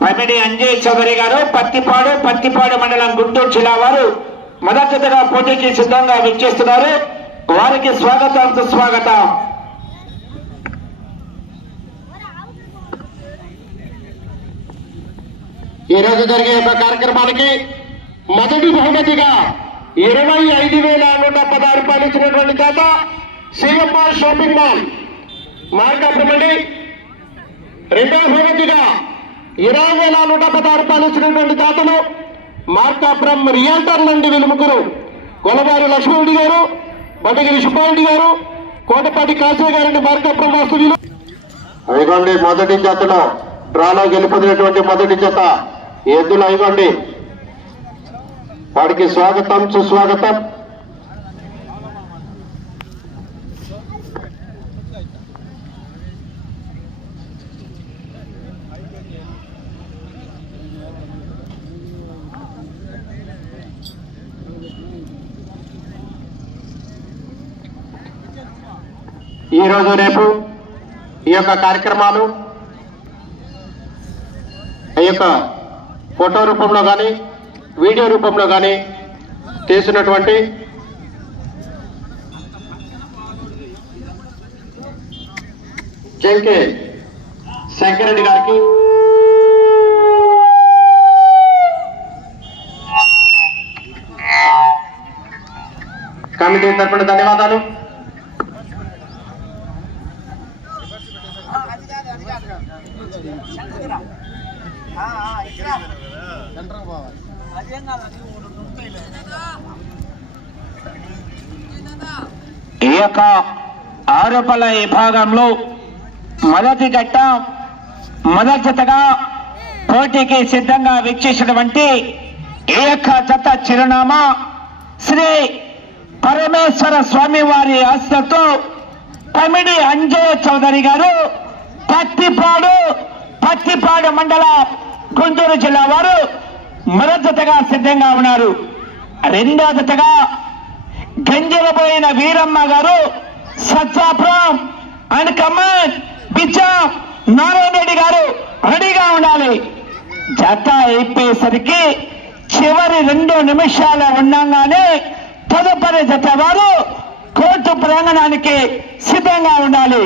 పమిడి అంజయ్ చౌదరి గారు పత్తిపాడు పత్తిపాడు మండలం గుంటూరు జిల్లా వారు మొదటిగా పోటీకి సిద్ధంగా విచ్చేస్తున్నారు. వారికి స్వాగతం సుస్వాగతం. ఈ రోజు జరిగే యొక్క కార్యక్రమానికి మొదటి బహుమతిగా ఇరవై ఐదు వేల నూట పదహారు రూపాయలు ఇచ్చినటువంటి చేత సిఎంఆర్ షాపింగ్ మాల్. మార్కాపురం అండి. రెండవ బహుమతిగా ఇరవై వేల నూట పదహారు రూపాయలు ఇచ్చినటువంటి చేతను మార్కాపురం రియాల్టర్ నుండి వీళ్ళు ముగ్గురు. కొలవారి లక్ష్మణరెడ్డి గారు బటగిరి సుబ్బారెడ్డి గారు కోటపాటి కాశీ గారండి మార్కాపురం వాస్తువులు అయిగోండి మొదటి జాతను డ్రాలో గెలుపొందినటువంటి మొదటి జత ఎద్దులు అయిగోండి? వాడికి స్వాగతం సుస్వాగతం. ఈరోజు రేపు ఈ యొక్క కార్యక్రమాలు ఈ యొక్క ఫోటో రూపంలో కానీ వీడియో రూపంలో కానీ తీసినటువంటి జంకే శంకరెడ్డి గారికి కమిటీ తరపున ధన్యవాదాలు. ఈ యొక్క ఆరోపణ విభాగంలో మొదటి ఘట్ట మొదటిగా పోటీకి సిద్ధంగా వీక్షించినటువంటి ఈ యొక్క జత చిరునామా శ్రీ పరమేశ్వర స్వామి వారి ఆస్థతో పమిడి అంజయ్య చౌదరి గారు పత్తిపాడు పత్తిపాడు మండల గుంటూరు జిల్లా వారు మరొద్దతగా సిద్ధంగా ఉన్నారు. రెండో జతగా గంజలపోయిన వీరమ్మ గారు సత్యాపురం అండ్ కమాన్ బిచ్చా నారాయణ రెడ్డి గారు రెడీగా ఉండాలి. జత అయిపోయేసరికి చివరి రెండు నిమిషాల ఉండగానే తదుపరి జత వారు కోర్టు ప్రాంగణానికి సిద్ధంగా ఉండాలి.